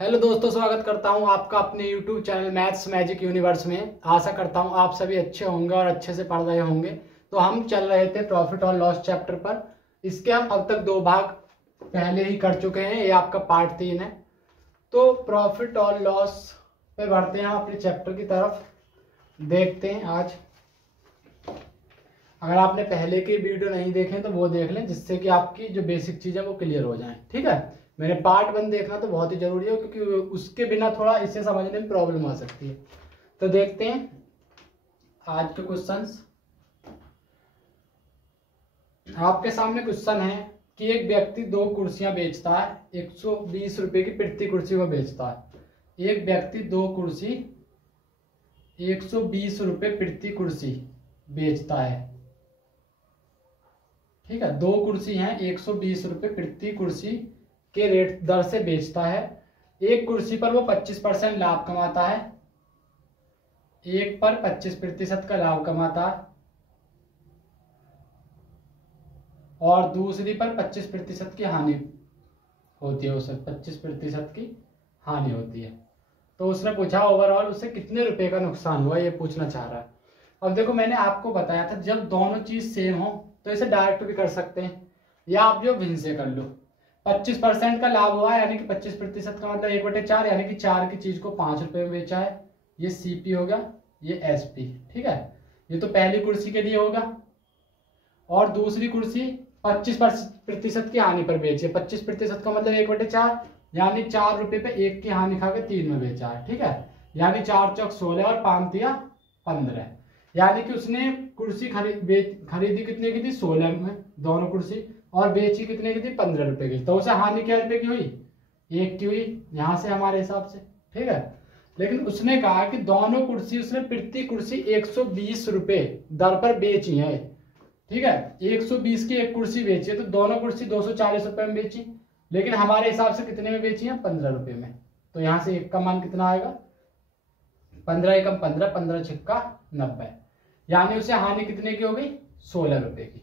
Hello दोस्तों, स्वागत करता हूं आपका अपने YouTube channel maths magic universe में। आशा करता हूं आप सभी अच्छे होंगे और अच्छे से पढ़ रहे होंगे। तो हम चल रहे थे प्रॉफिट और लॉस चैप्टर पर। इसके हम अब तक 2 भाग पहले ही कर चुके हैं, ये आपका पार्ट 3 है। तो प्रॉफिट और लॉस पे बढ़ते हैं हम अपने चैप्टर की तरफ। देखते हैं आज। अगर आपने पहले की वीडियो नहीं देखे तो वो देख लें, जिससे कि आपकी जो बेसिक चीज़ है वो क्लियर हो जाए। ठीक है, मैंने पार्ट 1 देखना तो बहुत ही जरूरी है, क्योंकि उसके बिना थोड़ा इसे समझने में प्रॉब्लम आ सकती है। तो देखते हैं आज के क्वेश्चंस। आपके सामने क्वेश्चन है कि एक व्यक्ति 2 कुर्सियां बेचता है, 120 रुपए की प्रति कुर्सी को बेचता है। एक व्यक्ति 2 कुर्सी 120 रुपए प्रति कुर्सी बेचता है। ठीक है, 2 कुर्सी हैं, 120 रुपए प्रति कुर्सी के रेट दर से बेचता है। एक कुर्सी पर वो 25% लाभ कमाता है, एक पर 25% का लाभ कमाता है और दूसरी पर 25% की हानि होती है। उसे 25% की हानि होती है। तो उसने पूछा ओवरऑल उसे कितने रुपए का नुकसान हुआ, ये पूछना चाह रहा है। अब देखो, मैंने आपको बताया था जब दोनों चीज सेम हो तो इसे डायरेक्ट भी कर सकते हैं, या आप जो भिन्न से कर लो। 25% का लाभ हुआ है, यानी कि 25% का मतलब 1/4, यानी कि 4 की चीज को 5 रुपए में बेचा है। ये सीपी हो गया, ये एसपी। ठीक है, ये तो पहली कुर्सी के लिए होगा। और दूसरी कुर्सी 25% की हानि पर बेची है। 25% का मतलब 1/4, यानी 4 रुपए पे 1 की हानि खा के 3 में बेचा है। ठीक है, यानी 4 चौक 16 और 5 तिया 15, यानी कि उसने कुर्सी खरीदी कितने की थी, 16 में दोनों कुर्सी, और बेची कितने की थी, 15 रुपए की। तो उसे हानि क्या रुपए की हुई, 1 की हुई, यहां से हमारे हिसाब से। ठीक है, लेकिन उसने कहा कि दोनों कुर्सी उसने प्रति कुर्सी 120 रुपए दर पर बेची है। ठीक है, 120 की एक कुर्सी बेची है, तो दोनों कुर्सी 240 रुपए में बेची, लेकिन हमारे हिसाब से कितने में बेची है, 15 रुपए में। तो यहां से 1 का मान कितना आएगा, 15 एकम 15, 15 छिक्का 90, यानी उसे हानि कितने की हो गई, 16 रुपए की।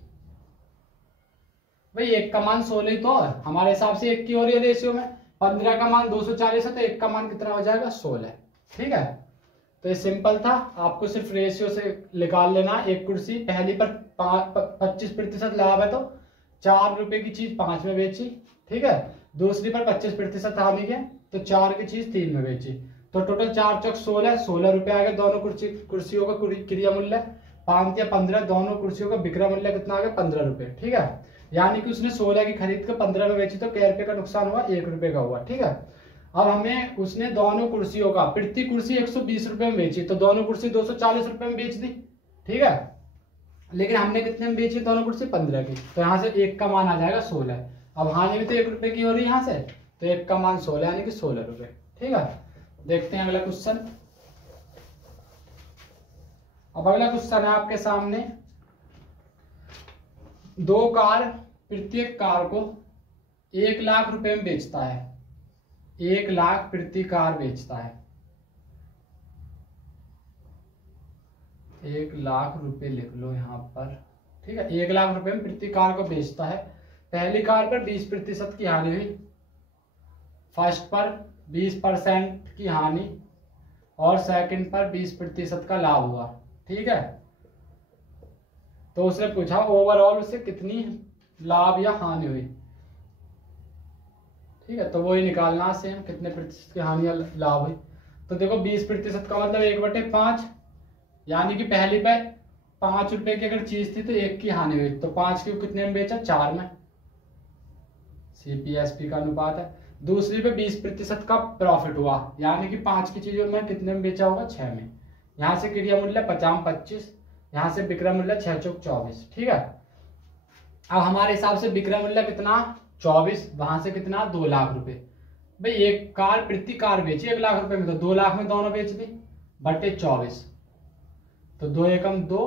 भाई 1 का मान 16 ही तो हमारे हिसाब से 1 की हो रही है रेशियो में। 15 का मान 240 है, तो 1 का मान कितना हो जाएगा, 16। ठीक है, तो ये सिंपल था। आपको सिर्फ रेशियो से निकाल लेना। एक कुर्सी पहली पर 25% लाभ है, तो 4 रुपए की चीज 5 में बेची। ठीक है, दूसरी पर 25% हानि के, तो 4 की चीज 3 में बेची। तो टोटल 4 चौक 16, 16 रुपए आ गए दोनों कुर्सियों का क्रिया मूल्य। 5 या 15 दोनों कुर्सियों का विक्रय मूल्य कितना आ गया, 15 रुपए। ठीक है, यानी कि उसने 16 की खरीद कर 15 में बेची, तो कै रुपए का नुकसान हुआ, 1 रुपए का हुआ। ठीक है, अब हमें उसने दोनों कुर्सियों का प्रति कुर्सी 120 रुपए में बेची, तो दोनों कुर्सी 240 रुपए में बेच दी। ठीक है, लेकिन हमने कितने में बेची दोनों कुर्सी, 15 की। तो यहाँ से 1 का मान आ जाएगा 16। अब हानि भी तो 1 रुपए की हो रही है यहाँ से, तो 1 का मान 16, यानी कि 16 रुपए। ठीक है, देखते हैं अगला क्वेश्चन। अब अगला क्वेश्चन है आपके सामने, 2 कार प्रत्येक कार को 1 लाख रुपए में बेचता है। 1 लाख प्रति कार बेचता है। 1 लाख रुपए लिख लो यहाँ पर। ठीक है, 1 लाख रुपए में प्रति कार को बेचता है। पहली कार पर 20% की हानि हुई, फर्स्ट पर 20% की हानि, और सेकंड पर 20% का लाभ हुआ। ठीक है, तो उसने पूछा ओवरऑल उसे कितनी लाभ या हानि हुई। ठीक है, तो वही निकालना सेम, कितने प्रतिशत की हानि या लाभ हुई। तो देखो 20% का मतलब 1/5, यानी कि पहली पे 5 रुपए की अगर चीज थी तो 1 की हानि हुई, तो 5 की कितने में बेचा, 4 में। सीपीएसपी का अनुपात है। दूसरी पे 20% का प्रॉफिट हुआ, यानी कि 5 की चीजों में कितने में बेचा होगा, 6 में। यहाँ से क्रिया मूल्य 50 25, यहाँ से विक्रय मूल्य 6 चौक 24। ठीक है, अब हमारे हिसाब से विक्रय मूल्य कितना, 24, वहां से कितना, 2 लाख रुपए। भाई एक कार प्रति कार बेची 1 लाख रुपए में, तो 2 लाख में दोनों बेच दी, बटे 24, तो 2 एकम 2,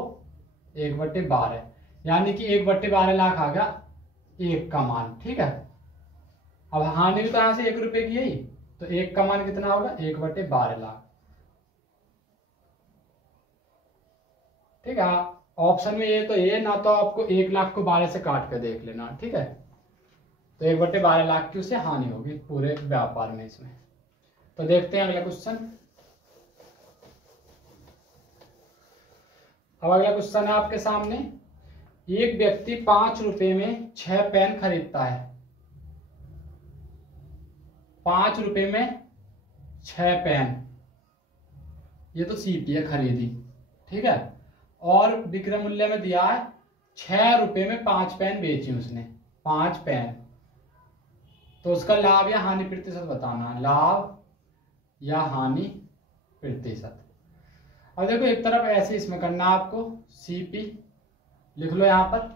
1/12, यानी कि 1/12 लाख आ गया 1 का मान। ठीक है, अब हानि भी तो यहां से 1 रुपए की है, तो 1 का मान कितना होगा, 1/12 लाख। ठीक है, ऑप्शन में ये तो ये ना, तो आपको 1 लाख को 12 से काट कर देख लेना। ठीक है, तो 1/12 लाख की उसे हानि होगी पूरे व्यापार में इसमें। तो देखते हैं अगला क्वेश्चन। अब अगला क्वेश्चन है आपके सामने, एक व्यक्ति 5 रुपए में 6 पेन खरीदता है। 5 रुपए में 6 पेन, ये तो सीपी है, खरीदी, ठीक है। और विक्रय मूल्य में दिया है 6 रुपए में 5 पेन बेची उसने, 5 पेन। तो उसका लाभ या हानि प्रतिशत बताना है, लाभ या हानि प्रतिशत। अब देखो एक तरफ ऐसे इसमें करना है आपको, सीपी लिख लो यहां पर,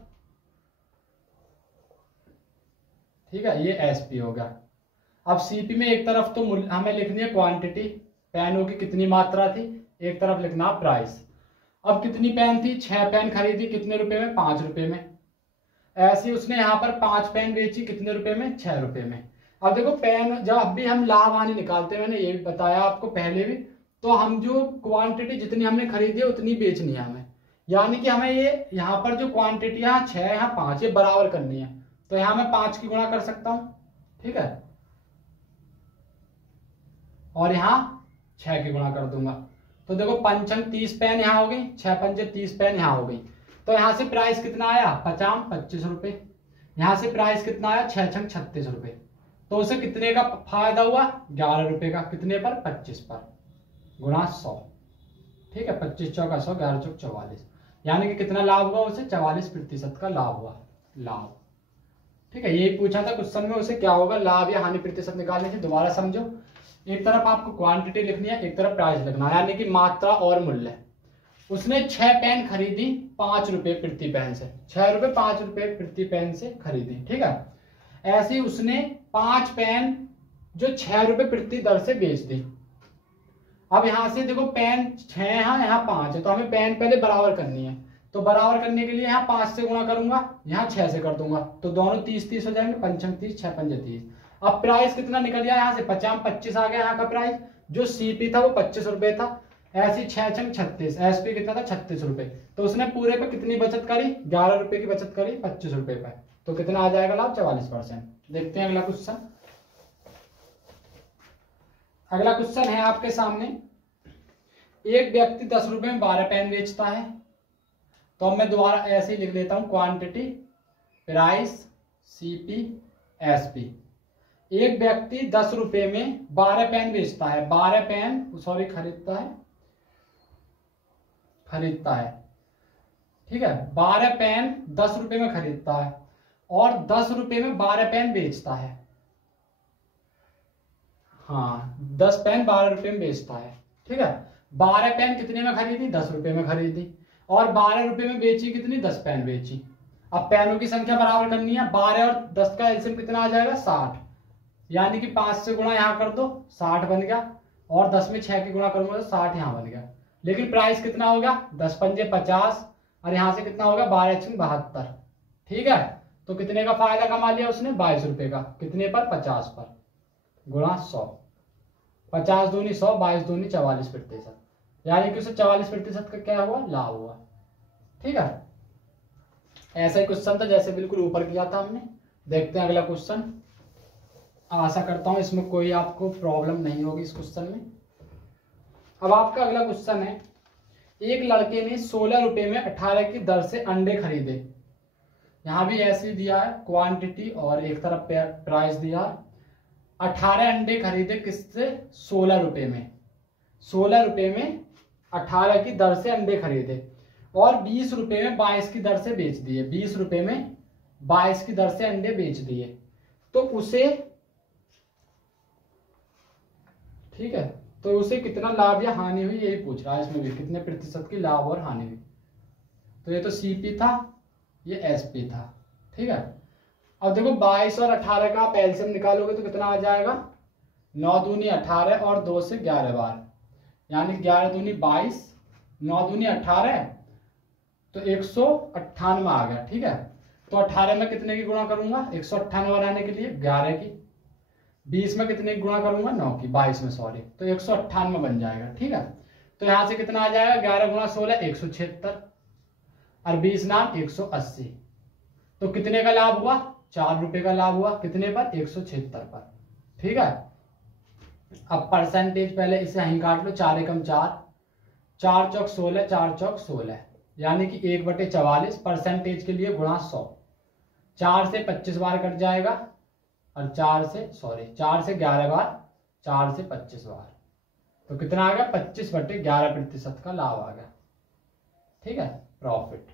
ठीक है, ये एसपी होगा। अब सीपी में एक तरफ तो हमें लिखनी है क्वांटिटी, पेनों की कितनी मात्रा थी, एक तरफ लिखना प्राइस। अब कितनी पेन थी, 6 पेन खरीदी, कितने रुपए में, 5 रुपए में। ऐसे उसने यहाँ पर 5 पेन बेची, कितने रुपए में, 6 रुपए में। अब देखो पेन जब भी हम लाभ हानि निकालते हैं, मैंने ये भी बताया आपको पहले भी, तो हम जो क्वांटिटी जितनी हमने खरीदी है उतनी बेचनी है हमें, यानी कि हमें ये यहाँ पर जो क्वांटिटी यहाँ 6 यहाँ 5 ये बराबर करनी है। तो यहाँ मैं 5 की गुणा कर सकता हूँ, ठीक है, और यहाँ 6 की गुणा कर दूंगा। तो देखो 5 छंग 30 पेन यहाँ हो गई, 6 पंजे 30 पेन यहाँ हो गई। तो यहाँ से प्राइस कितना आया, 25 रुपए। यहाँ से प्राइस कितना आया, 6 छंग 36 रुपए। तो उसे कितने का फायदा हुआ, 11 रुपए का। कितने पर, 25 पर, गुणा 100, ठीक है। 25 चौका 100, 11 चौक 44, यानी कि कितना लाभ हुआ उसे, 44% का लाभ हुआ, लाभ, ठीक है। यही पूछा था क्वेश्चन में, उसे क्या होगा, लाभ या हानि प्रतिशत निकालने से। दोबारा समझो, एक तरफ आपको क्वांटिटी लिखनी है, एक तरफ प्राइस लिखना है, यानी कि मात्रा और मूल्य। उसने 6 पेन खरीदी 5 रुपए प्रति पेन से, 6 रुपए 5 रुपए प्रति पेन से खरीदी, ठीक है। ऐसे ही उसने 5 पेन जो 6 रुपए प्रति दर से बेच दी। अब यहां से देखो पेन 6 है, यहाँ 5 है, तो हमें पेन पहले बराबर करनी है। तो बराबर करने के लिए यहाँ 5 से गुणा करूंगा, यहाँ 6 से कर दूंगा, तो दोनों 30-30 हो जाएंगे, 5 छंग 30, 6 पंजे 30। अब प्राइस कितना निकल गया, यहाँ से 50-25 आ गया यहाँ का प्राइस। जो सीपी था वो 25 रुपए था, ऐसी 6 छंग 36, एसपी कितना था, 36 रुपए। तो उसने पूरे पे कितनी बचत करी, 11 रुपए की बचत करी 25 रुपए पे। तो कितना आ जाएगा लाभ, 44%। देखते हैं अगला क्वेश्चन। अगला क्वेश्चन है आपके सामने, एक व्यक्ति 10 रुपए में 12 पेन बेचता है। तो अब मैं दोबारा ऐसे ही लिख लेता हूं, क्वांटिटी, प्राइस, सीपी, एसपी। एक व्यक्ति 10 रुपए में 12 पेन बेचता है, 12 पेन सॉरी खरीदता है, ठीक है। 12 पेन 10 रुपए में खरीदता है और 10 रुपए में 12 पेन बेचता है। हाँ, 10 पेन 12 रुपए में बेचता है, ठीक है। 12 पेन कितने में खरीदी, 10 रुपए में खरीदी, और 12 रुपए में बेची कितनी, 10 पेन बेची। अब पेनों की संख्या बराबर करनी है, 12 और 10 का एलसीएम कितना आ जाएगा, 60, यानी कि 5 से गुणा यहाँ कर दो, 60 बन गया, और 10 में 6 की गुणा करूंगा तो 60 यहाँ बन गया। लेकिन प्राइस कितना हो गया, 10 पंजे 50, और यहाँ से कितना होगा, 12 छंग 72, ठीक है। तो कितने का फायदा कमा लिया उसने, 22 रुपए का। कितने पर, 50 पर, गुणा 100, 50 दूनी 100, 22 दूनी 44%, यानी कि उसे 44% का क्या हुआ, लाभ हुआ, ठीक है। ऐसा ही क्वेश्चन था जैसे बिल्कुल ऊपर किया था हमने। देखते हैं अगला क्वेश्चन। आशा करता हूं इसमें कोई आपको प्रॉब्लम नहीं होगी इस क्वेश्चन में। अब आपका अगला क्वेश्चन है, एक लड़के ने 16 रुपए में 18 की दर से अंडे खरीदे। यहां भी ऐसे दिया है क्वांटिटी और एक तरफ प्राइस दिया। 18 अंडे खरीदे किससे, 16 रुपए में। 16 रुपए में 18 की दर से अंडे खरीदे और 20 रुपए में 22 की दर से बेच दिए। 20 रुपए में 22 की दर से अंडे बेच दिए। तो उसे, ठीक है, तो उसे कितना लाभ या हानि हुई यही पूछ रहा है इसमें भी, कितने प्रतिशत की लाभ और हानि हुई। तो ये तो सीपी था, ये एसपी था, ठीक है। अब देखो 22 और 18 का आप एलसीएम निकालोगे तो कितना आ जाएगा, 9 दूनी 18 और 2 से 11 बार, यानी 11 दूनी 22, 9 दूनी 18, तो 198 आ गया, ठीक है। तो 18 में कितने की गुणा करूंगा, 198 बनाने के लिए 11 की, 20 में कितने की गुणा करूंगा, 9 की, 22 में सॉरी, तो 198 बन जाएगा, ठीक है। तो यहां से कितना आ जाएगा, 11 गुणा 16 176, और 20 नाम 180। तो कितने का लाभ हुआ, 4 रुपए का लाभ हुआ, कितने पर, 176 पर, ठीक है। अब परसेंटेज पहले इसे यहीं काट लो, 4 एकम 4, 4 चौक 16, 4 चौक 16, यानी कि 1/44 परसेंटेज के लिए गुणा 100। 4 से 25 बार कट जाएगा और 4 से 11 बार, 4 से 25 बार, तो कितना आ गया 25/11% का लाभ आ गया। ठीक है, प्रॉफिट।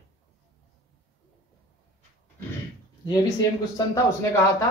ये भी सेम क्वेश्चन था, उसने कहा था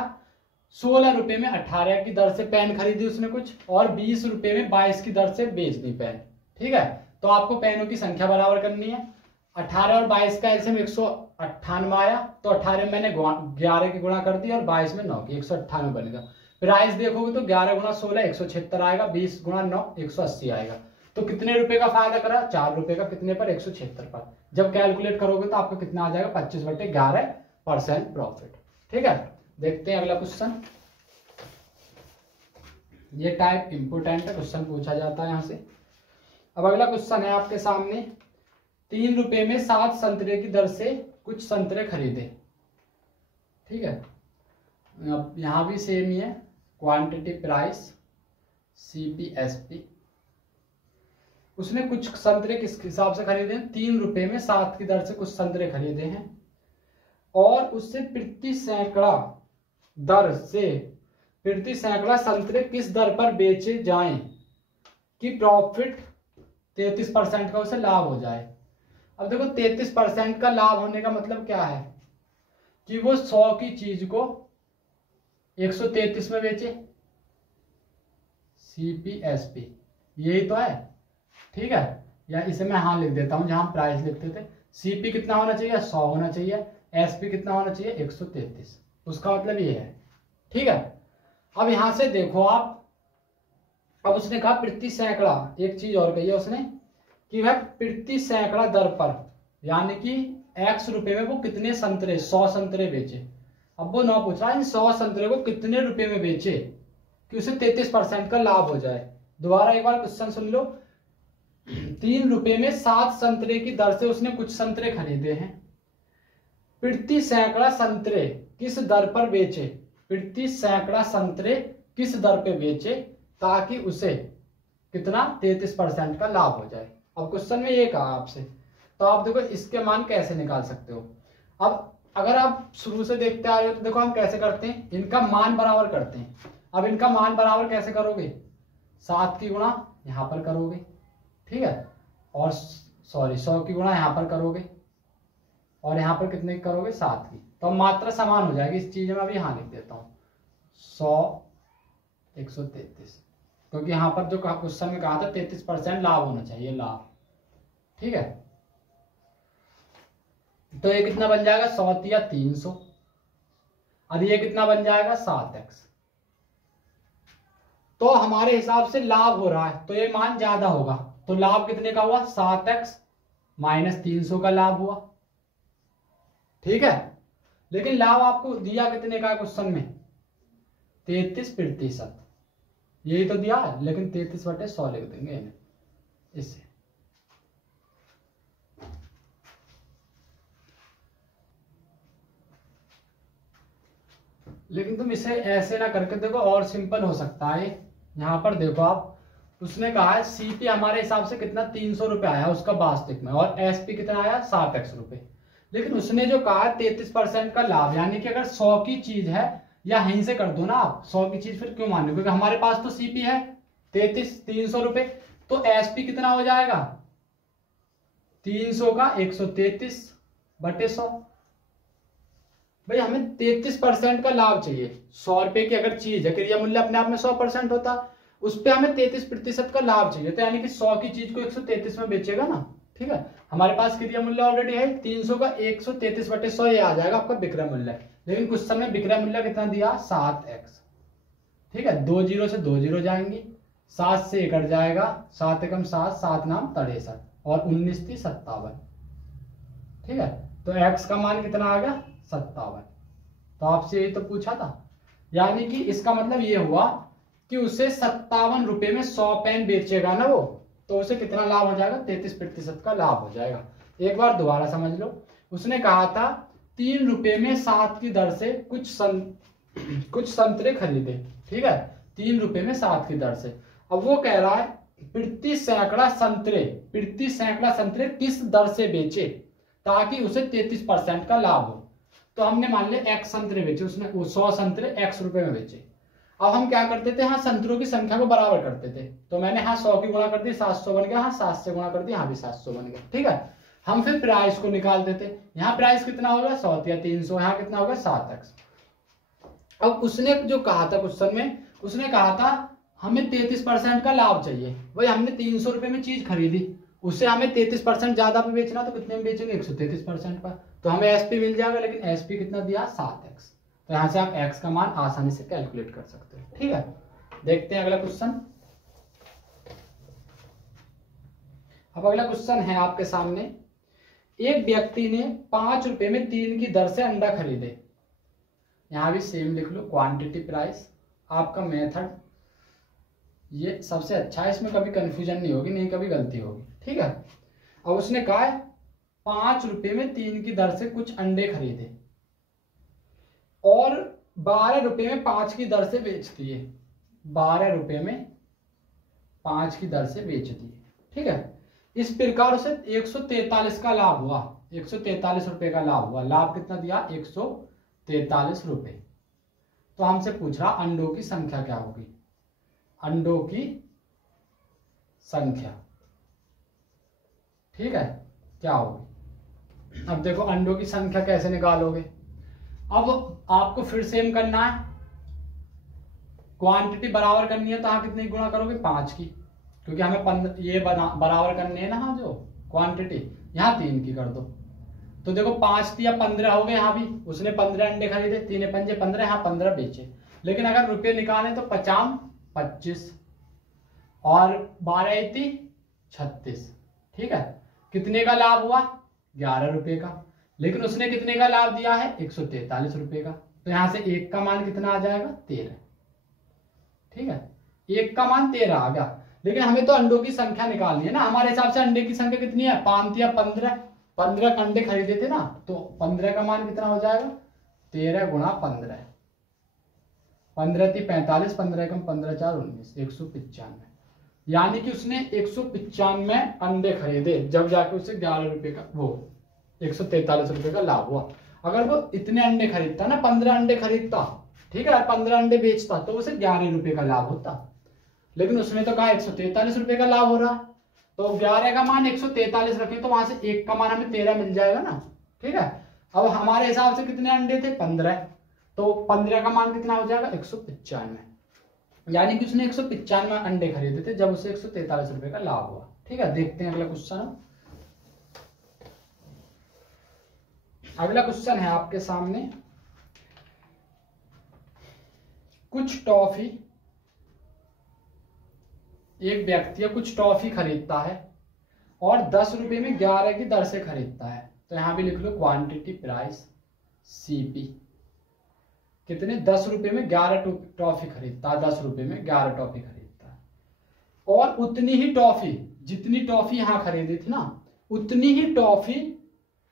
16 रुपए में 18 की दर से पेन खरीदी उसने कुछ, और 20 रुपए में 22 की दर से बेच दी पेन। ठीक है, तो आपको पेनों की संख्या बराबर करनी है। 18 और 22 का एलसीएम 198 आया, तो 18 मैंने 11 की गुणा कर दी और 22 में 9 की, 198 बनेगा। प्राइस देखोगे तो 11 गुणा 16 176 आएगा, 20 गुणा 9 180 आएगा। तो कितने रुपए का फायदा करा, 4 रुपए का, कितने पर 176 पर। जब कैलकुलेट करोगे तो आपको कितना आ जाएगा 25/11% प्रॉफिट। ठीक है, देखते हैं अगला क्वेश्चन। ये टाइप इंपोर्टेंट है, क्वेश्चन पूछा जाता है यहां से। अब अगला क्वेश्चन है आपके सामने, 3 रुपए में 7 संतरे की दर से कुछ संतरे खरीदे। ठीक है, अब यहां भी सेम ही है, क्वांटिटी प्राइस CPSP। उसने कुछ संतरे किस हिसाब से खरीदे हैं, 3 रुपए में 7 की दर से कुछ संतरे खरीदे हैं, और उससे प्रति सैकड़ा संतरे किस दर पर बेचे जाएं कि प्रॉफिट 33% का उसे लाभ हो जाए। अब देखो 33% का लाभ होने का मतलब क्या है कि वो 100 की चीज को 133 में बेचे, CPSP यही तो है। ठीक है, या इसे मैं हाँ लिख देता हूं, जहां प्राइस लिखते थे। CP कितना होना चाहिए, 100 होना चाहिए, SP कितना होना चाहिए, 133, उसका मतलब ये है। ठीक है, अब यहां से देखो आप, अब उसने कहा प्रति सैकड़ा, एक चीज और कही है उसने कि वह प्रति सैकड़ा दर पर, यानी कि X रुपए में वो कितने संतरे, 100 संतरे बेचे। अब वो 9 पूछ रहा है इन 100 संतरे को कितने रुपए में बेचे कि उसे 33% का लाभ हो जाए। दोबारा एक बार क्वेश्चन सुन लो, 3 रुपए में 7 संतरे की दर से उसने कुछ संतरे खरीदे हैं, प्रति सैकड़ा संतरे किस दर पर बेचे, प्रति सैकड़ा संतरे किस दर पे बेचे ताकि उसे कितना 33% का लाभ हो जाए। अब क्वेश्चन में ये कहा आपसे, तो आप देखो इसके मान कैसे निकाल सकते हो। अब अगर आप शुरू से देखते आ रहे हो तो देखो हम कैसे करते हैं, इनका मान बराबर करते हैं। अब इनका मान बराबर कैसे करोगे, 7 की गुणा यहां पर करोगे, ठीक है, और 100 की गुणा यहां पर करोगे, और यहां पर कितने की करोगे, 7 की, तो मात्रा समान हो जाएगी। इस चीज में अभी यहां लिख देता हूं 100 133, क्योंकि यहां पर जो क्वेश्चन में कहा था 33% लाभ होना चाहिए, लाभ। ठीक है, तो ये कितना बन जाएगा, 100 या 300, अब ये कितना बन जाएगा 7x। तो हमारे हिसाब से लाभ हो रहा है तो ये मान ज्यादा होगा, तो लाभ कितने का हुआ, 7x माइनस 300 का लाभ हुआ। ठीक है, लेकिन लाभ आपको दिया कितने का क्वेश्चन में, 33%, यही तो दिया है, लेकिन 33/100 लिख देंगे इससे। लेकिन तुम इसे ऐसे ना करके देखो, और सिंपल हो सकता है। यहां पर देखो आप, उसने कहा है CP हमारे हिसाब से कितना 300 रुपए आया उसका वास्तविक में, और SP कितना आया 7x रुपए। लेकिन उसने जो कहा 33% का लाभ, यानी कि अगर 100 की चीज है, या यहीं से कर दो ना आप, 100 की चीज फिर क्यों मान लो, क्योंकि हमारे पास तो CP है 300 रुपए, तो SP कितना हो जाएगा 300 का 133/100। भाई हमें 33% का लाभ चाहिए, 100 रुपए की अगर चीज है, क्रिया मूल्य अपने आप में 100% होता, उस पर हमें 33% का लाभ चाहिए, तो यानी कि 100 की चीज को 133 में बेचेगा ना। ठीक है, हमारे पास क्रिया मूल्य ऑलरेडी है 300 का 133/100, ये आ जाएगा आपका विक्रय मूल्य। लेकिन कुछ समय विक्रय मूल्य कितना दिया 7x। ठीक है, 2 0 से 2 0 जाएंगी, 7 से 1 कट जाएगा, 7 एकम 7, 7 नाम 63, और 19 थी 57। ठीक है, तो x का मान कितना आ गया 57। तो आपसे यही तो पूछा था, यानी कि इसका मतलब ये हुआ कि उसे 57 रुपए में 100 पेन बेचेगा ना वो, तो उसे कितना लाभ हो जाएगा 33% का लाभ हो जाएगा। एक बार दोबारा समझ लो, उसने कहा था 3 रुपए में 7 की दर से कुछ संतरे खरीदे। ठीक है, ₹3 में 7 की दर से। अब वो कह रहा है प्रति सैकड़ा संतरे किस दर से बेचे ताकि उसे 33% का लाभ हो। तो हमने मान लिया x संतरे बेचे, उसने 100 संतरे x रुपए में बेचे। अब हम क्या करते थे, हाँ संतरों की संख्या को बराबर करते थे। तो मैंने हाँ 100 की गुणा कर दी 700 बन गया, हाँ 7 से गुणा कर दी, हाँ भी 700 बन गया। ठीक है, हम फिर प्राइस को निकालते थे। यहाँ प्राइस कितना होगा 100 या 300, यहाँ कितना होगा 7x। अब उसने जो कहा था क्वेश्चन में, उसने कहा था हमें 33% का लाभ चाहिए। भाई हमने 300 रुपए में चीज खरीदी, उससे हमें 33% ज्यादा पे बेचना, तो कितने में बेचेंगे 133% का। तो हमें एसपी मिल जाएगा, लेकिन एसपी कितना दिया 7x। तो यहाँ से आप x का मान आसानी से कैलकुलेट कर सकते हो। ठीक है, देखते हैं अगला क्वेश्चन। अब अगला क्वेश्चन है आपके सामने, एक व्यक्ति ने 5 रुपए में 3 की दर से अंडा खरीदे। यहां भी सेम लिख लो, क्वांटिटी प्राइस। आपका मेथड ये सबसे अच्छा है, इसमें कभी कंफ्यूजन नहीं होगी, नहीं कभी गलती होगी। ठीक है, अब उसने कहा है 5 रुपए में 3 की दर से कुछ अंडे खरीदे और 12 रुपए में 5 की दर से बेच दिए। 12 रुपए में 5 की दर से बेच दिए। ठीक है, इस प्रकार उसे 143 का लाभ हुआ, 143 रुपए का लाभ हुआ। लाभ कितना दिया 143 रुपए। तो हमसे पूछ रहा अंडों की संख्या क्या होगी, अंडों की संख्या। ठीक है, क्या होगी। अब देखो अंडों की संख्या कैसे निकालोगे। अब आपको फिर सेम करना है, क्वांटिटी बराबर करनी है, तो यहाँ कितनी गुणा करोगे 5 की, क्योंकि हमें ये बराबर करनी है ना, हाँ जो क्वांटिटी, यहाँ 3 की कर दो। तो देखो 5 या 15 हो गए। यहाँ भी उसने 15 अंडे खरीदे, 3 पंजे 15, यहाँ 15 बेचे। लेकिन अगर रुपये निकालें तो 50 25 और 12 36। ठीक है, कितने का लाभ हुआ 11 रुपए का। लेकिन उसने कितने का लाभ दिया है 143 रुपए का। तो यहां से 1 का मान कितना आ जाएगा 13। ठीक है, 1 का मान 13 आ गया। लेकिन हमें तो अंडों की संख्या निकालनी है ना, हमारे हिसाब से अंडे की संख्या कितनी है 5 या 15। 15 अंडे खरीदे थे ना, तो 15 का मान कितना हो जाएगा 13 गुणा 15। 15 × 45, 15 × 15 = 4 19, 195। यानी कि उसने 195 अंडे खरीदे, जब जाके उसे 11 रुपए का वो 143 रुपए का लाभ हुआ। अगर वो इतने अंडे खरीदता ना, 15 अंडे खरीदता, ठीक है, 15 अंडे बेचता, तो उसे 11 रुपए का लाभ होता। लेकिन उसने तो कहा 143 रुपए का लाभ हो रहा, तो 11 का मान 143 रखें, तो वहां से 1 का मान हमें 13 मिल जाएगा ना। ठीक है, अब हमारे हिसाब से कितने अंडे थे 15, तो 15 का मान कितना हो जाएगा 195। यानी कि उसने 195 अंडे खरीदे थे जब उसे 143 रुपए का लाभ हुआ। ठीक है, देखते हैं अगला क्वेश्चन। अगला क्वेश्चन है आपके सामने, कुछ टॉफी, एक व्यक्ति कुछ टॉफी खरीदता है और 10 रुपए में 11 की दर से खरीदता है। तो यहां भी लिख लो क्वांटिटी प्राइस सीपी। कितने 10 रुपए में 11 टॉफी खरीदता है, 10 रुपए में 11 टॉफी खरीदता है। और उतनी ही टॉफी, जितनी टॉफी यहां खरीदी थी ना, उतनी ही टॉफी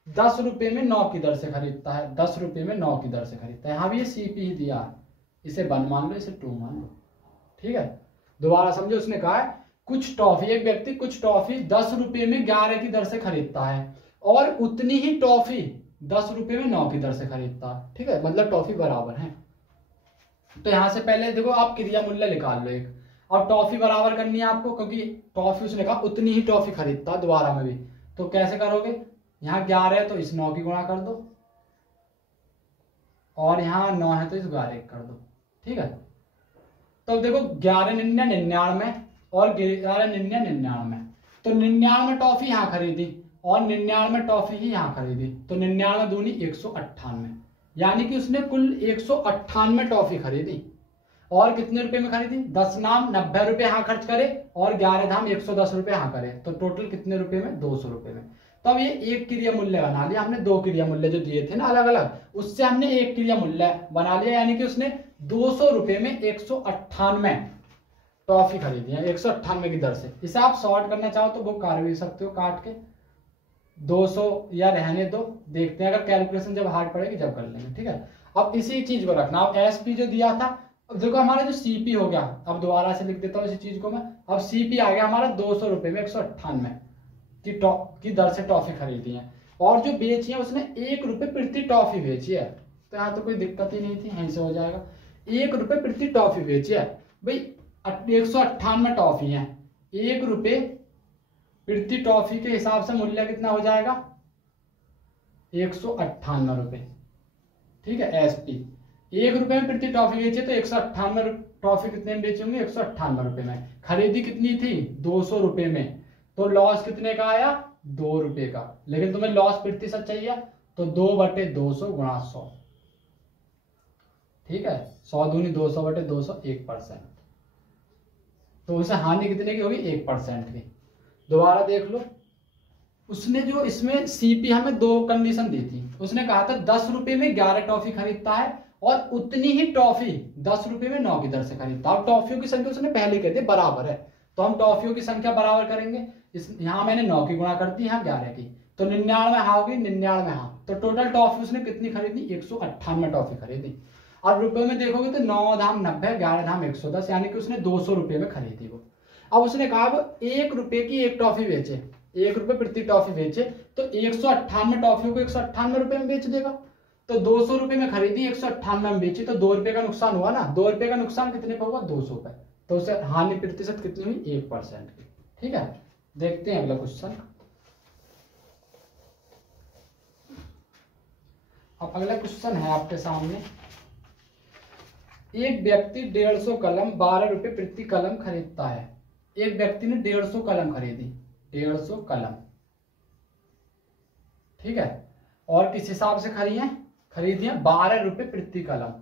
10 रुपए में 9 की दर से खरीदता है। 10 रुपए में 9 की दर से खरीदता है। यहां भी ये सीपी ही दिया है, इसे 1 मान लो, इसे 2 मान लो। ठीक है, दोबारा समझो, उसने कहा है कुछ टॉफी, एक व्यक्ति कुछ टॉफी 10 रुपए में 11 की दर से खरीदता है और उतनी ही टॉफी 10 रुपए में 9 की दर से खरीदता है। ठीक है, मतलब टॉफी बराबर है। तो यहां से पहले देखो आप क्रिया मूल्य निकाल लो एक। अब टॉफी बराबर करनी है आपको, क्योंकि टॉफी उसने कहा उतनी ही टॉफी खरीदता है, दोबारा में भी। तो कैसे करोगे, यहाँ 11 है तो इस 9 की गुणा कर दो, और यहाँ 9 है तो इस 11 कर दो। ठीक है, तो देखो 11 99 99 और 11 99 99, तो 99 टॉफी यहाँ खरीदी और 99 टॉफी ही यहाँ खरीदी, तो 99 दूनी 198। यानी कि उसने कुल 198 टॉफी खरीदी। और कितने रुपए में खरीदी 10 नाम 90 रुपए यहाँ खर्च करे और 11 धाम 110 रुपए यहाँ करे, तो टोटल कितने रुपए में 200 रुपए में। तो अब ये एक क्रिया मूल्य बना लिया हमने, 2 क्रिया मूल्य जो दिए थे ना अलग अलग, उससे हमने एक क्रिया मूल्य बना लिया। यानी कि उसने 200 रुपए में 198 टॉफी खरीदी है, 198 की दर से। इसे आप सॉर्ट करना चाहो तो वो कर भी सकते हो, काट के 200 या रहने दो, देखते हैं अगर कैलकुलेशन जब हार्ड पड़ेगी जब कर लेंगे। ठीक है, अब इसी चीज को रखना। अब एसपी जो दिया था अब देखो हमारा जो सीपी हो गया, अब दोबारा से लिख देता हूँ इसी चीज को मैं। अब सीपी आ गया हमारा 200 रुपये में 198 की दर से टॉफी खरीदी है, और जो बेची है उसने 1 रुपये प्रति टॉफी बेची है। तो यहाँ तो कोई दिक्कत ही नहीं थी, यहीं से हो जाएगा। 1 रुपये प्रति टॉफी बेची है भाई, 198 टॉफी है, 1 रुपये प्रति टॉफी के हिसाब से मूल्य कितना हो जाएगा, 198 रुपये। ठीक है, एसपी 1 रुपये में प्रति टॉफी बेचे तो 198 टॉफी कितने में बेचे होंगे, 198 रुपये में। खरीदी कितनी थी, 200 रुपये में, तो लॉस कितने का आया, 2 रुपये का। लेकिन तुम्हें लॉस प्रतिशत चाहिए तो 2/200 गुणा 100। ठीक है, 100 दूनी 200/200 1%। तो उसे हानि कितने की होगी, 1% की। दोबारा देख लो, उसने जो इसमें सीपी हमें 2 कंडीशन दी थी। उसने कहा था 10 रुपये में 11 टॉफी खरीदता है और उतनी ही टॉफी 10 रुपये में 9 की दर से खरीदता है। अब टॉफियों की संख्या उसने पहले कह दी बराबर है, तो हम टॉफियों की संख्या बराबर करेंगे। यहाँ मैंने 9 की गुणा कर दी, यहाँ 11 की, तो 99 हाँ होगी, 99 हाँ। तो टोटल टॉफी उसने कितनी खरीदी, 198 टॉफी खरीदी। अब रुपए में देखोगे तो 9 धाम 90, 11 धाम 110, यानी कि उसने 200 रुपये में खरीदी वो। अब उसने कहा वो 1 रुपये की एक टॉफी बेचे, 1 रुपये प्रति टॉफी बेचे, तो 198 टॉफियों को 198 रुपये में बेच देगा। तो 200 रुपये में खरीदी, 198 में बेची, तो 2 रुपये का नुकसान हुआ ना। 2 रुपये का नुकसान कितने पर हुआ, 200 पे। तो उसे हानि प्रतिशत कितनी हुई, 1% की। ठीक है, देखते हैं अगला क्वेश्चन। अब अगला क्वेश्चन है आपके सामने, एक व्यक्ति 150 कलम 12 रुपये प्रति कलम खरीदता है। एक व्यक्ति ने 150 कलम खरीदी, 150 कलम। ठीक है, और किस हिसाब से खरीदी है 12 रुपये प्रति कलम,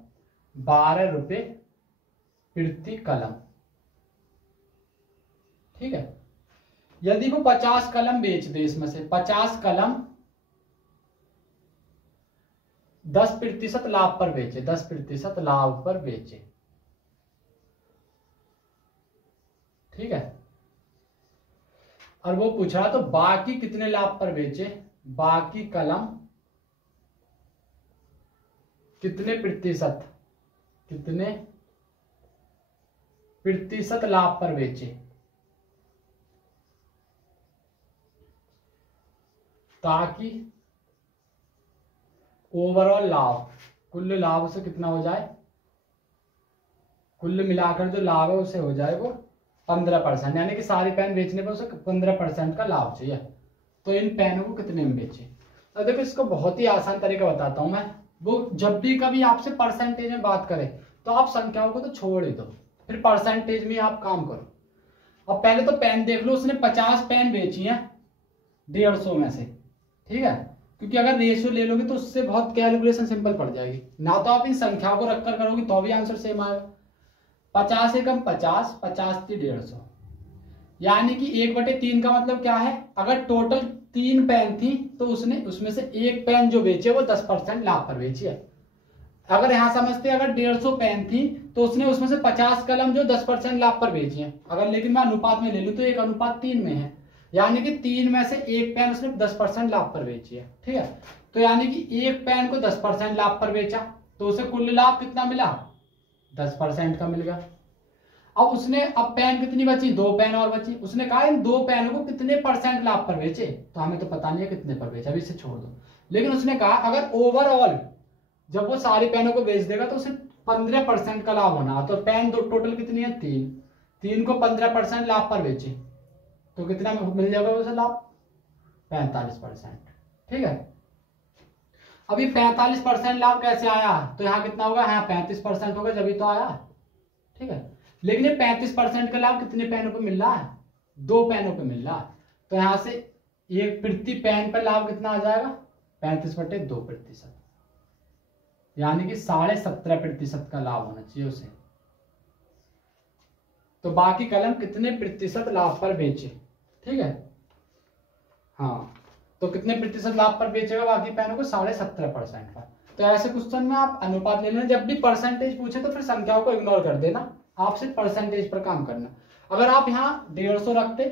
12 रुपये प्रति कलम। ठीक है, यदि वो 50 कलम बेच दे, इसमें से 50 कलम 10% लाभ पर बेचे, 10% लाभ पर बेचे। ठीक है, और वो पूछ रहा तो बाकी कितने लाभ पर बेचे, बाकी कलम कितने प्रतिशत लाभ पर बेचे, ताकि ओवरऑल लाभ, कुल लाभ से कितना हो जाए, कुल मिलाकर जो लाभ है उसे हो जाए वो 15%, यानी कि सारे पेन बेचने पर उसे 15% का लाभ चाहिए। तो इन पेनों को कितने में बेचे। अब देखो इसको बहुत ही आसान तरीका बताता हूं मैं। वो जब भी कभी आपसे परसेंटेज में बात करे तो आप संख्याओं को तो छोड़ ही दो, फिर परसेंटेज में आप काम करो। अब पहले तो पेन देख लो, उसने 50 पेन बेची हैं 150 में से। ठीक है, क्योंकि अगर रेशियो ले लोगे तो उससे बहुत कैलकुलेशन सिंपल पड़ जाएगी ना। तो आप इन संख्याओं को रखकर करोगे तो भी आंसर सेम आएगा। 50 एकम 50, 50 थी 150, यानी कि 1/3 का मतलब क्या है, अगर टोटल 3 पेन थी तो उसने उसमें से एक पेन जो बेचे वो 10% लाभ पर बेची है। अगर यहां समझते अगर 150 पेन थी तो उसने उसमें से 50 कलम जो 10% लाभ पर बेची है। अगर लेकिन मैं अनुपात में ले लूं तो 1:3 में है, यानी कि 3 में से एक पेन उसने 10% लाभ पर बेची है। ठीक है, तो यानी कि एक पेन को 10% लाभ पर बेचा तो उसे कुल लाभ कितना मिला, 10% का मिल गया। अब उसने अब पेन कितनी बची, 2 पेन और बची। उसने कहा इन 2 पेनों को कितने % लाभ पर बेचे, तो हमें तो पता नहीं है कितने पर बेचा, अभी इसे छोड़ दो। लेकिन उसने कहा अगर ओवरऑल जब वो सारी पेनों को बेच देगा तो उसे 15% का लाभ होना। तो पेन दो टोटल कितनी है, 3 को 15% लाभ पर बेचे तो कितना मिल जाएगा उसे लाभ, 45%। ठीक है, अभी 45% लाभ कैसे आया, तो यहाँ कितना होगा, यहाँ 35% होगा जब भी तो आया। ठीक है, लेकिन ये 35% का लाभ कितने पेनों पे मिल रहा है, 2 पेनों पे मिल रहा है। तो यहां से एक प्रति पेन पर लाभ कितना आ जाएगा, 35/2%, यानी कि 17.5% का लाभ होना चाहिए उसे। तो बाकी कलम कितने प्रतिशत लाभ पर बेचे। ठीक है, हाँ, तो कितने प्रतिशत लाभ पर बेचेगा बाकी पेनों को, 17.5% पर। तो ऐसे क्वेश्चन में आप अनुपात ले लेना, जब भी परसेंटेज पूछे तो फिर संख्याओं को इग्नोर कर देना, आप सिर्फ परसेंटेज पर काम करना। अगर आप यहाँ 150 रखते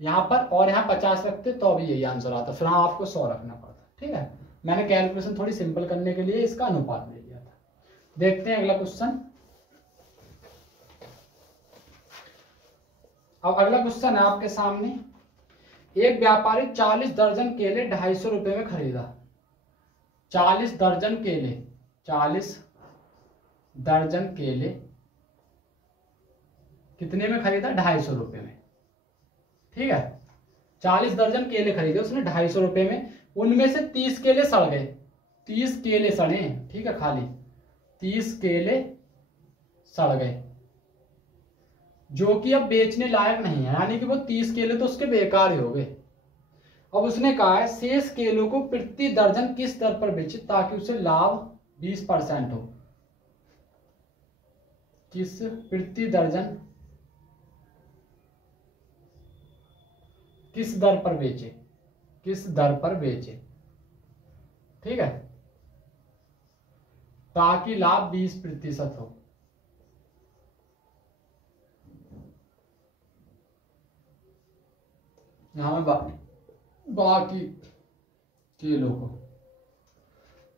यहाँ पर और यहाँ 50 रखते तो अभी यही आंसर आता, फिर हाँ आपको 100 रखना पड़ता। ठीक है, मैंने कैलकुलेशन थोड़ी सिंपल करने के लिए इसका अनुपात ले लिया था। देखते हैं अगला क्वेश्चन। अब अगला क्वेश्चन है आपके सामने, एक व्यापारी 40 दर्जन केले 250 रुपए में खरीदा। 40 दर्जन केले, 40 दर्जन केले कितने में खरीदा? 250 रुपए में। ठीक है, 40 दर्जन केले खरीदे उसने 250 रुपए में। उनमें से 30 केले सड़ गए, 30 केले सड़े, ठीक है, खाली 30 केले सड़ गए जो कि अब बेचने लायक नहीं है, यानी कि वो 30 केले तो उसके बेकार ही हो गए। अब उसने कहा है शेष केलों को प्रति दर्जन किस दर पर बेचे ताकि उसे लाभ 20% हो। किस प्रति दर्जन किस दर पर बेचे, किस दर पर बेचे, ठीक है, ताकि लाभ 20% हो। यहां बाकी केलों को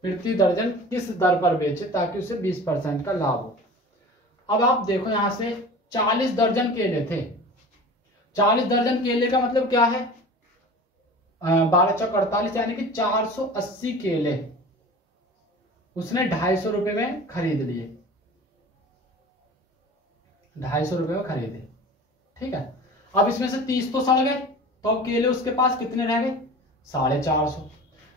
प्रति दर्जन किस दर पर बेचे ताकि उसे 20% का लाभ हो। अब आप देखो यहां से 40 दर्जन केले थे। 40 दर्जन केले का मतलब क्या है? 12 चौक 48, यानी कि 480 केले उसने 250 रुपए में खरीद लिए, 250 रुपए में खरीदे, ठीक है। अब इसमें से 30 तो सड़ गए, तो अब केले उसके पास कितने रह गए? 450।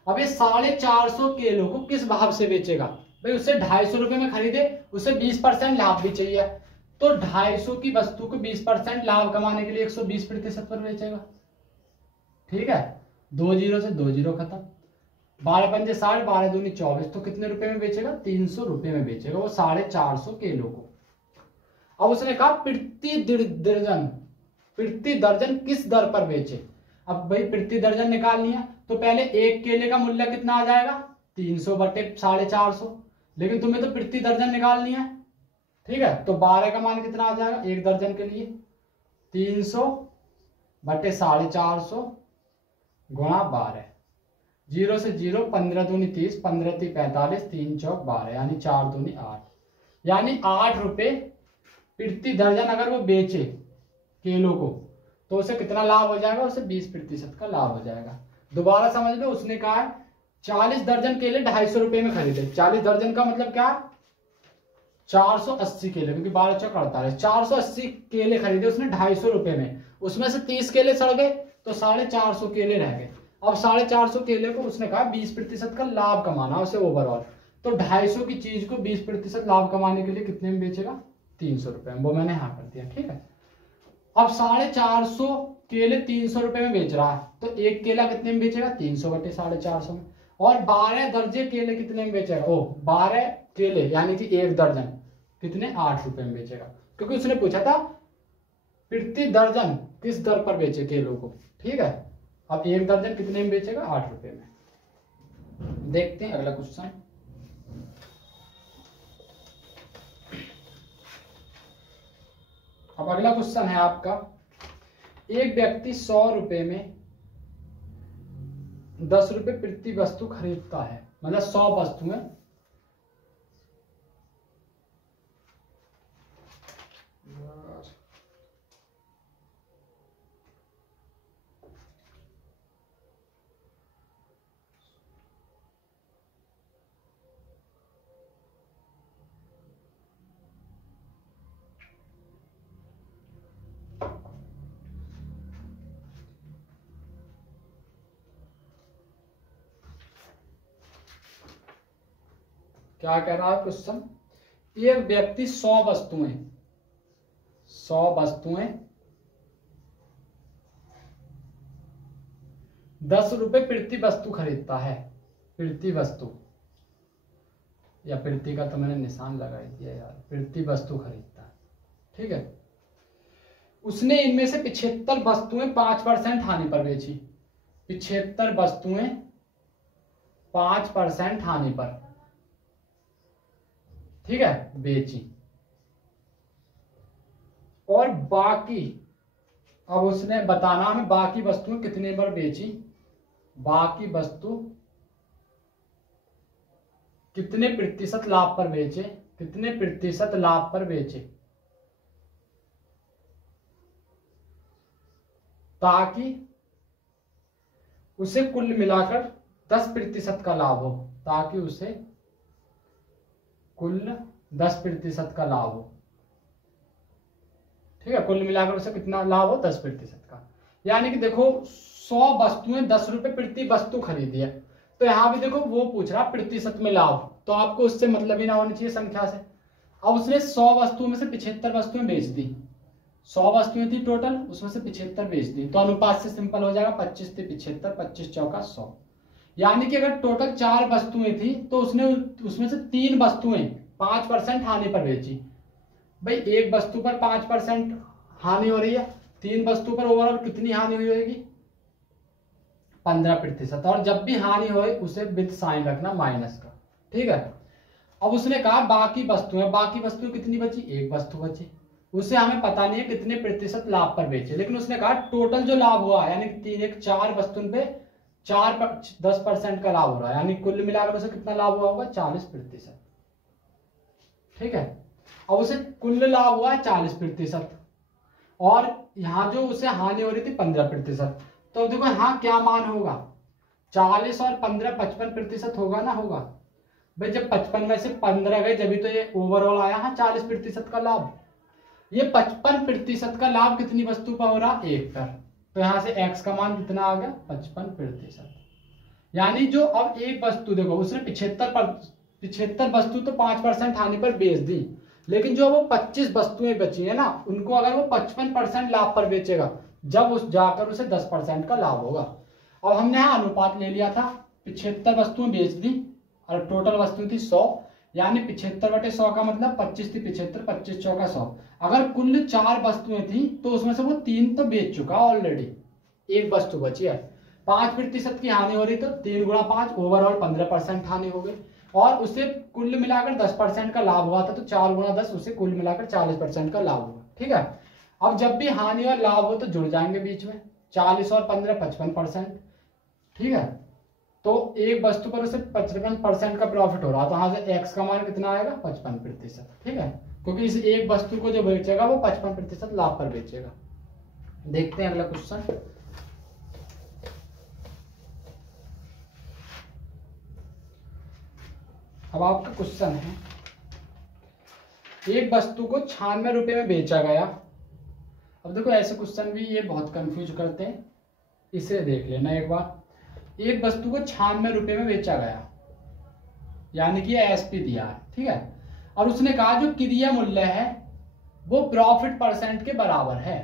अब ये 450 केलों को किस भाव से बेचेगा? भाई उससे 250 रुपए में खरीदे, उसे 20% लाभ भी चाहिए, तो 250 की वस्तु को 20% लाभ कमाने के लिए 120% पर बेचेगा, ठीक है। 2 जीरो से 2 जीरो खत्म। 12 पंजे 60, 12 दूनी 24, तो कितने रुपए में बेचेगा? 300 रुपए में बेचेगा वो 450 केलों को। अब उसने कहा प्रति दर्जन किस दर पर बेचे। अब भाई प्रति दर्जन निकालनी है तो पहले एक केले का मूल्य कितना आ जाएगा? 300 बटे 450, लेकिन तुम्हें तो प्रति दर्जन निकालनी है, ठीक है। तो 12 का मान कितना आ जाएगा एक दर्जन के लिए? 300 बटे 450 गुणा 12, 0 से 0, 15 दूनी 30, 15 ती 45, 3 चौक 12, यानी 4 दूनी 8, यानी 8 रुपए प्रति दर्जन अगर वो बेचे केलों को तो उसे कितना लाभ हो जाएगा? उसे 20% का लाभ हो जाएगा। दोबारा समझ लो, उसने कहा है 40 दर्जन केले 250 रुपए में खरीदे। 40 दर्जन का मतलब क्या? 480 केले, क्योंकि 12 चौक 48, 480 केले खरीदे उसने 250 रुपए में। उसमें से 30 केले सड़ गए तो 450 केले रह गए। अब 450 केले को उसने कहा 20% का लाभ कमाना उसे ओवरऑल, तो 250 की चीज को 20% लाभ कमाने के लिए कितने में बेचेगा? 300 रुपए में। वो मैंने यहाँ कर दिया, ठीक है। अब 450 केले 300 रुपए में बेच रहा है, तो एक केला कितने में बेचेगा? 300 बटे 450 में। और 12 दर्जे केले कितने में बेचेगा? 12 केले यानी कि एक दर्जन कितने? 8 रुपए में बेचेगा, क्योंकि उसने पूछा था प्रति दर्जन किस दर पर बेचे केलों को, ठीक है। अब एक दर्जन कितने में बेचेगा? 8 रुपए में। देखते हैं अगला क्वेश्चन। अब अगला क्वेश्चन है आपका, एक व्यक्ति 100 रुपए में 10 रुपए प्रति वस्तु खरीदता है, मतलब 100 वस्तुएं क्या कह रहा है क्वेश्चन? एक व्यक्ति 100 वस्तुएं 10 रुपए प्रति वस्तु खरीदता है। प्रति वस्तु, या प्रति का तो मैंने निशान लगा दिया यार, प्रति वस्तु खरीदता है, ठीक है। उसने इनमें से 75 वस्तुएं 5% हानि पर बेची। 75 वस्तुएं 5% हानि पर, ठीक है, बेची। और बाकी, अब उसने बताना हमें बाकी वस्तुएं कितने पर बेची, बाकी वस्तु कितने प्रतिशत लाभ पर बेचे, कितने प्रतिशत लाभ पर बेचे। ताकि उसे कुल मिलाकर 10% का लाभ हो, ताकि उसे कुल 10% का लाभ हो। ठीक है, कुल मिलाकर उसे कितना लाभ हो, 10% का। यानी कि देखो 100 वस्तुएं 10 रुपए प्रति वस्तु खरीदी है, तो यहां भी देखो वो पूछ रहा प्रतिशत में लाभ, तो आपको उससे मतलब ही ना होना चाहिए संख्या से। अब उसने 100 वस्तुओं में से 75 वस्तुएं बेच दी, 100 वस्तुएं थी टोटल, उसमें से 75 बेच दी, तो अनुपात से सिंपल हो जाएगा 25 से 75, 25 चौका 100। यानी कि अगर टोटल 4 वस्तुएं थी तो उसने उसमें से 3 वस्तुएं 5% हानि पर बेची। भाई एक वस्तु पर 5% हानि हो रही है, 3 वस्तु पर ओवरऑल कितनी हानि हुई होगी, 15%। और जब भी हानि हो उसे विद साइन रखना माइनस का। ठीक है, अब उसने कहा बाकी वस्तुएं कितनी बची, एक वस्तु बची, उसे हमें पता नहीं है कितने प्रतिशत लाभ पर बेचे, लेकिन उसने कहा टोटल जो लाभ हुआ यानी 4 वस्तुओं पे 10% का लाभ हो रहा है, यानी कुल मिलाकर उसे कितना लाभ हुआ होगा, 40%। ठीक है, अब उसे कुल लाभ हुआ है 40%, और यहाँ जो उसे हानि हो रही थी 15%। तो देखो यहाँ क्या मान होगा, 40 और 15 55% होगा ना, होगा। भाई जब 55 में से 15 गए जब तो ये ओवरऑल आया हाँ 40% का लाभ। ये 55% का लाभ कितनी वस्तु पर हो रहा, एक पर, तो यहाँ से x का मान कितना आ गया, 55%। यानी जो अब एक वस्तु देखो उसने 75 वस्तु तो 5% हानि पर बेच दी, लेकिन जो वो 25 वस्तुएं बची है ना, उनको अगर वो 55% लाभ पर बेचेगा, जब उस जाकर उसे 10% का लाभ होगा। अब हमने यहाँ अनुपात ले लिया था, 75 वस्तुएं बेच दी और टोटल वस्तु थी 100, यानी 75/100 का मतलब 25 थी 75, 25 चौका 100। अगर कुल 4 वस्तुएं थी तो उसमें से वो 3 तो बेच चुका ऑलरेडी, एक वस्तु बची है। 5% की हानि हो रही तो 3 गुणा 5 ओवरऑल 15% हानि हो गई, और उसे कुल मिलाकर 10% का लाभ हुआ था, तो 4 गुणा 10 उसे कुल मिलाकर 40% का लाभ हुआ। ठीक है, अब जब भी हानि और लाभ हो तो जुड़ जाएंगे बीच में, 40 और 15 55%। ठीक है, तो एक वस्तु पर उसे 55% का प्रॉफिट हो रहा, तो यहां से x का मान कितना आएगा, 55%। ठीक है, क्योंकि इस एक वस्तु को जो बेचेगा वो 55% लाभ पर बेचेगा। देखते हैं अगला क्वेश्चन। अब आपका क्वेश्चन है, एक वस्तु को 96 रुपए में बेचा गया। अब देखो ऐसे क्वेश्चन भी ये बहुत कंफ्यूज करते हैं, इसे देख लेना एक बार। एक वस्तु को 96 रुपए में बेचा गया, यानी कि एसपी दिया है। ठीक है, और उसने कहा जो क्रिया मूल्य है वो प्रॉफिट परसेंट के बराबर है,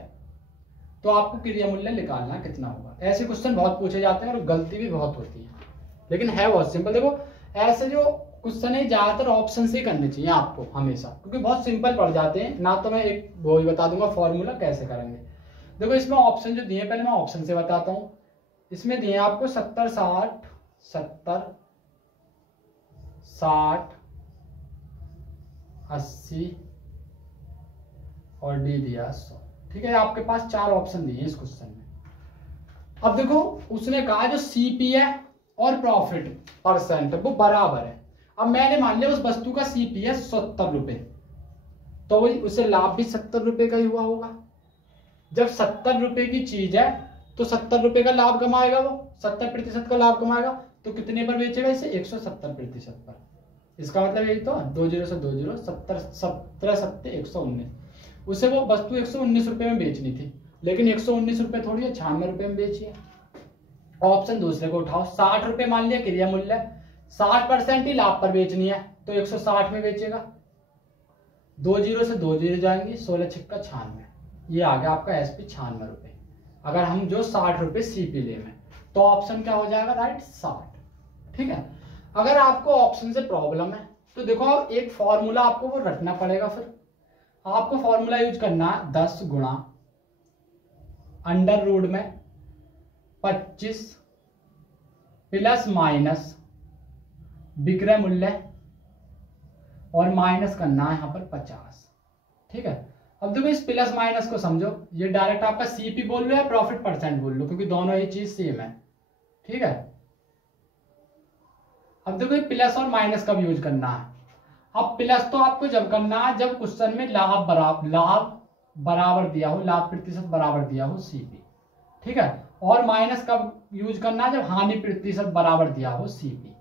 तो आपको क्रिया मूल्य निकालना कितना होगा। ऐसे क्वेश्चन बहुत पूछे जाते हैं और गलती भी बहुत होती है, लेकिन है बहुत सिंपल। देखो ऐसे जो क्वेश्चन है ज्यादातर ऑप्शन से करने चाहिए आपको हमेशा, क्योंकि बहुत सिंपल पड़ जाते हैं ना। तो मैं एक वो ही बता दूंगा फॉर्मूला कैसे करेंगे। देखो इसमें ऑप्शन जो दिए पहले मैं ऑप्शन से बताता हूँ। इसमें दिए आपको 70 60 70 60 80 और डी दिया 100। ठीक है, आपके पास 4 ऑप्शन दिए इस क्वेश्चन में। अब देखो उसने कहा जो सीपी है और प्रॉफिट परसेंट वो बराबर है। अब मैंने मान लिया उस वस्तु का सीपी है 70 रुपए, तो वही उसे लाभ भी 70 रुपए का ही हुआ होगा। जब 70 रुपए की चीज है तो 70 रुपए का लाभ कमाएगा, वो 70% का लाभ कमाएगा, तो कितने पर बेचेगा इसे, 170% पर। इसका मतलब यही तो 20 से 20 70 17 7 119। उसे वो वस्तु 119 रुपए में बेचनी थी, लेकिन 119 रुपए थोड़ी है, 96 रुपए में बेची है। ऑप्शन दूसरे को उठाओ, 60 रुपए मान लिया क्रिया मूल्य, 60% ही लाभ पर बेचनी है तो 160 में बेचेगा। 20 से 20 जाएंगे, 16 छिक्का 96, ये आ गया आपका एसपी 96 रुपए। अगर हम जो 60 रुपए सीपी ले में, तो ऑप्शन क्या हो जाएगा, राइट 60। ठीक है, अगर आपको ऑप्शन से प्रॉब्लम है तो देखो एक फॉर्मूला आपको वो रटना पड़ेगा। फिर आपको फॉर्मूला यूज करना 10 गुणा अंडर रूट में 25 प्लस माइनस विक्रय मूल्य और माइनस करना है यहाँ पर 50। ठीक है, अब देखो इस प्लस माइनस को समझो, ये डायरेक्ट आपका सीपी बोल लो या प्रॉफिट परसेंट बोल लो, क्योंकि दोनों ही चीज सेम है। ठीक है, अब देखो ये प्लस और माइनस का भी यूज करना है। अब प्लस तो आपको जब करना है जब क्वेश्चन में लाभ बराबर दिया हो, लाभ प्रतिशत बराबर दिया हो सीपी, ठीक है। और माइनस कब यूज करना है, जब हानि प्रतिशत बराबर दिया हो सीपी,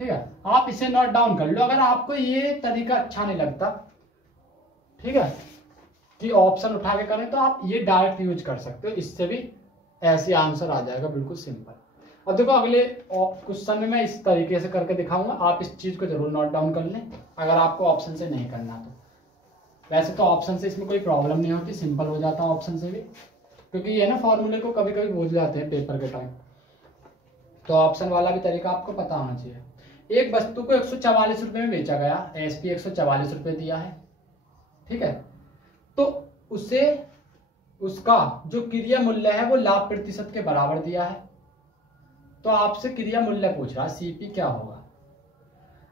ठीक है। आप इसे नोट डाउन कर लो। अगर आपको ये तरीका अच्छा नहीं लगता, ठीक है, कि ऑप्शन उठा के करें, तो आप ये डायरेक्ट यूज कर सकते हो, इससे भी ऐसे आंसर आ जाएगा, बिल्कुल सिंपल। अब देखो अगले क्वेश्चन में मैं इस तरीके से करके दिखाऊंगा, आप इस चीज को जरूर नोट डाउन कर लें अगर आपको ऑप्शन से नहीं करना तो। वैसे तो ऑप्शन से इसमें कोई प्रॉब्लम नहीं होती, सिंपल हो जाता है ऑप्शन से भी, क्योंकि ये ना फॉर्मूले को कभी कभी भूल जाते हैं पेपर के टाइम, तो ऑप्शन वाला भी तरीका आपको पता होना चाहिए। एक वस्तु को 144 रुपए में बेचा गया, एसपी 144 रुपए दिया है, ठीक है। तो उसे उसका जो क्रिया मूल्य है वो लाभ प्रतिशत के बराबर दिया है, तो आपसे क्रिया मूल्य पूछ रहा है सीपी क्या होगा।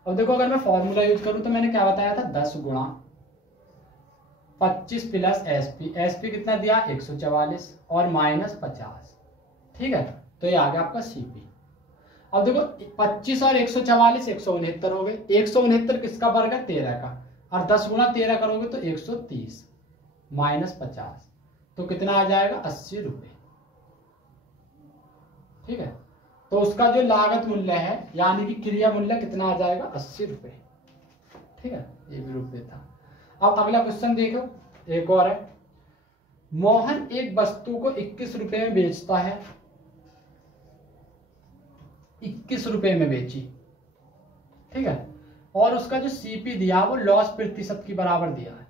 अब देखो अगर मैं फॉर्मूला यूज करूं तो मैंने क्या बताया था, 10 गुणा 25 प्लस एसपी, एसपी कितना दिया 144 और माइनस 50, ठीक है। तो ये आ गया आपका सीपी। अब देखो 25 और 144 169 हो गए, 169 किसका वर्ग है 13 का, और 10 गुणा 13 करोगे तो 130 माइनस 50, तो कितना आ जाएगा 80 रुपए, ठीक है। तो उसका जो लागत मूल्य है यानी कि क्रिया मूल्य कितना आ जाएगा 80 रुपए, ठीक है। ये भी रुपए था। अब अगला क्वेश्चन देखो, एक और है। मोहन एक वस्तु को 21 रुपए में बेचता है, 21 रुपए में बेची, ठीक है, और उसका जो सीपी दिया वो लॉस प्रतिशत की बराबर दिया है,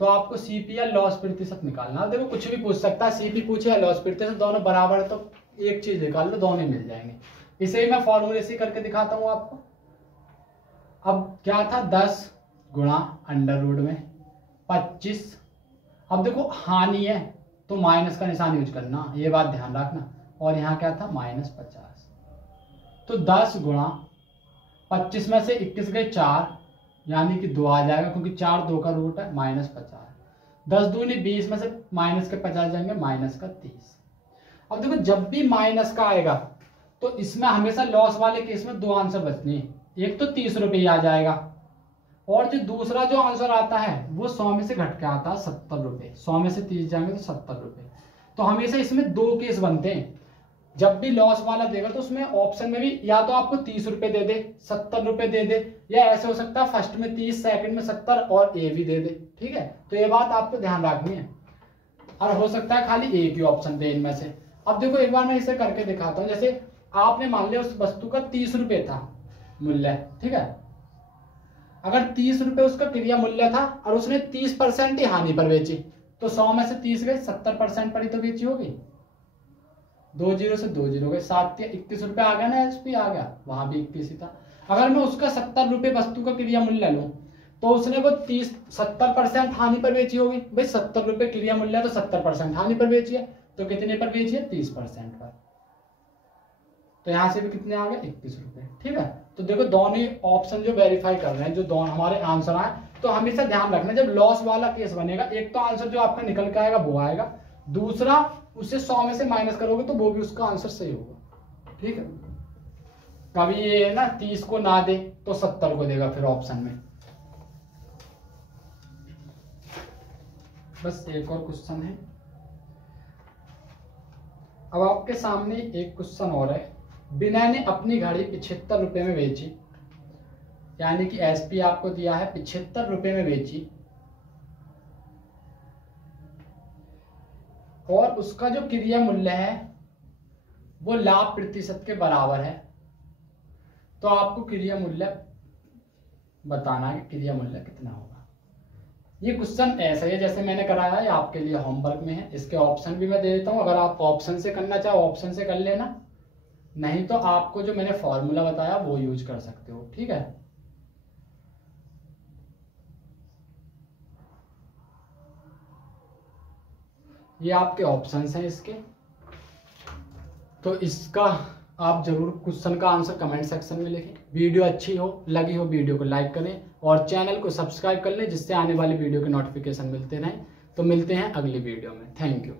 तो आपको सीपी या लॉस प्रतिशत निकालना। देखो कुछ भी पूछ सकता है, सीपी पूछे या लॉस प्रतिशत, दोनों बराबर है तो एक चीज निकाल लो, दोनों मिल जाएंगे। इसे ही मैं फॉर्मूले से करके दिखाता हूं आपको। अब क्या था 10 गुणा अंडर रूट में 25, अब देखो हानि है तो माइनस का निशान यूज करना, ये बात ध्यान रखना, और यहाँ क्या था माइनस 50, तो 10 गुणा 25 में से 21 गए 4 यानी कि 2 आ जाएगा, क्योंकि 4 2 का रूट है, माइनस 50, 10 दूनी 20 में से माइनस के 50 जाएंगे, माइनस का 30। अब देखो जब भी माइनस का आएगा तो इसमें हमेशा लॉस वाले केस में दो आंसर बचने हैं, एक तो 30 रुपये आ जाएगा, और जो दूसरा जो आंसर आता है वो 100 में से घट के आता है 70 रुपये, 100 में से 30 जाएंगे तो 70 रुपये। तो हमेशा इसमें दो केस बनते हैं, जब भी लॉस वाला देगा तो उसमें ऑप्शन में भी या तो आपको 30 रुपये दे दे, 70 रुपये दे दे, या ऐसे हो सकता है फर्स्ट में 30 सेकंड में 70 और ए भी दे दे, ठीक है। तो ये बात आपको ध्यान रखनी है, और हो सकता है खाली एक ही ऑप्शन दे इनमें से। अब देखो एक बार मैं इसे करके दिखाता हूँ। जैसे आपने मान लिया उस वस्तु का 30 रुपये था मूल्य, ठीक है। अगर 30 रुपये उसका क्रिया मूल्य था और उसने 30% ही हानि पर बेची, तो 100 में से 30 गए, 70% पर ही तो बेची होगी, 2 जीरो से 2 जीरो गए, 7 या 21 रुपये आ गया ना, एसपी आ गया, वहां भी 21 ही था। अगर मैं उसका 70 रुपये वस्तु का क्रिया मूल्य लूं तो उसने वो 70% हानि पर बेची होगी, भाई 70 रुपये क्रिया मूल्य तो 70% हानि पर बेची है, तो कितने पर बेची है 30% पर, तो यहां से भी कितने आ गए 21 रुपये, ठीक है। तो देखो दोनों ऑप्शन जो वेरीफाई कर रहे हैं, जो दोनों हमारे आंसर आए, तो हमेशा ध्यान रखना जब लॉस वाला केस बनेगा, एक तो आंसर जो आपका निकल के आएगा वो आएगा, दूसरा उसे 100 में से माइनस करोगे तो वो भी उसका आंसर सही होगा, ठीक है। कभी ये ना 30 को ना दे तो 70 को देगा फिर ऑप्शन में। बस एक और क्वेश्चन है। अब आपके सामने एक क्वेश्चन और है। विनय ने अपनी घड़ी 75 रुपये में बेची, यानी कि एसपी आपको दिया है 75 रुपये में बेची, और उसका जो क्रिया मूल्य है वो लाभ प्रतिशत के बराबर है, तो आपको क्रिया मूल्य बताना है कि क्रिया मूल्य कितना होगा। ये क्वेश्चन ऐसा है जैसे मैंने कराया है, आपके लिए होमवर्क में है, इसके ऑप्शन भी मैं दे देता हूं, अगर आप ऑप्शन से करना चाहो ऑप्शन से कर लेना, नहीं तो आपको जो मैंने फॉर्मूला बताया वो यूज कर सकते हो, ठीक है। ये आपके ऑप्शंस हैं इसके, तो इसका आप जरूर क्वेश्चन का आंसर कमेंट सेक्शन में लिखें। वीडियो अच्छी हो लगी हो वीडियो को लाइक करें और चैनल को सब्सक्राइब कर लें, जिससे आने वाली वीडियो के नोटिफिकेशन मिलते रहें। तो मिलते हैं अगली वीडियो में, थैंक यू।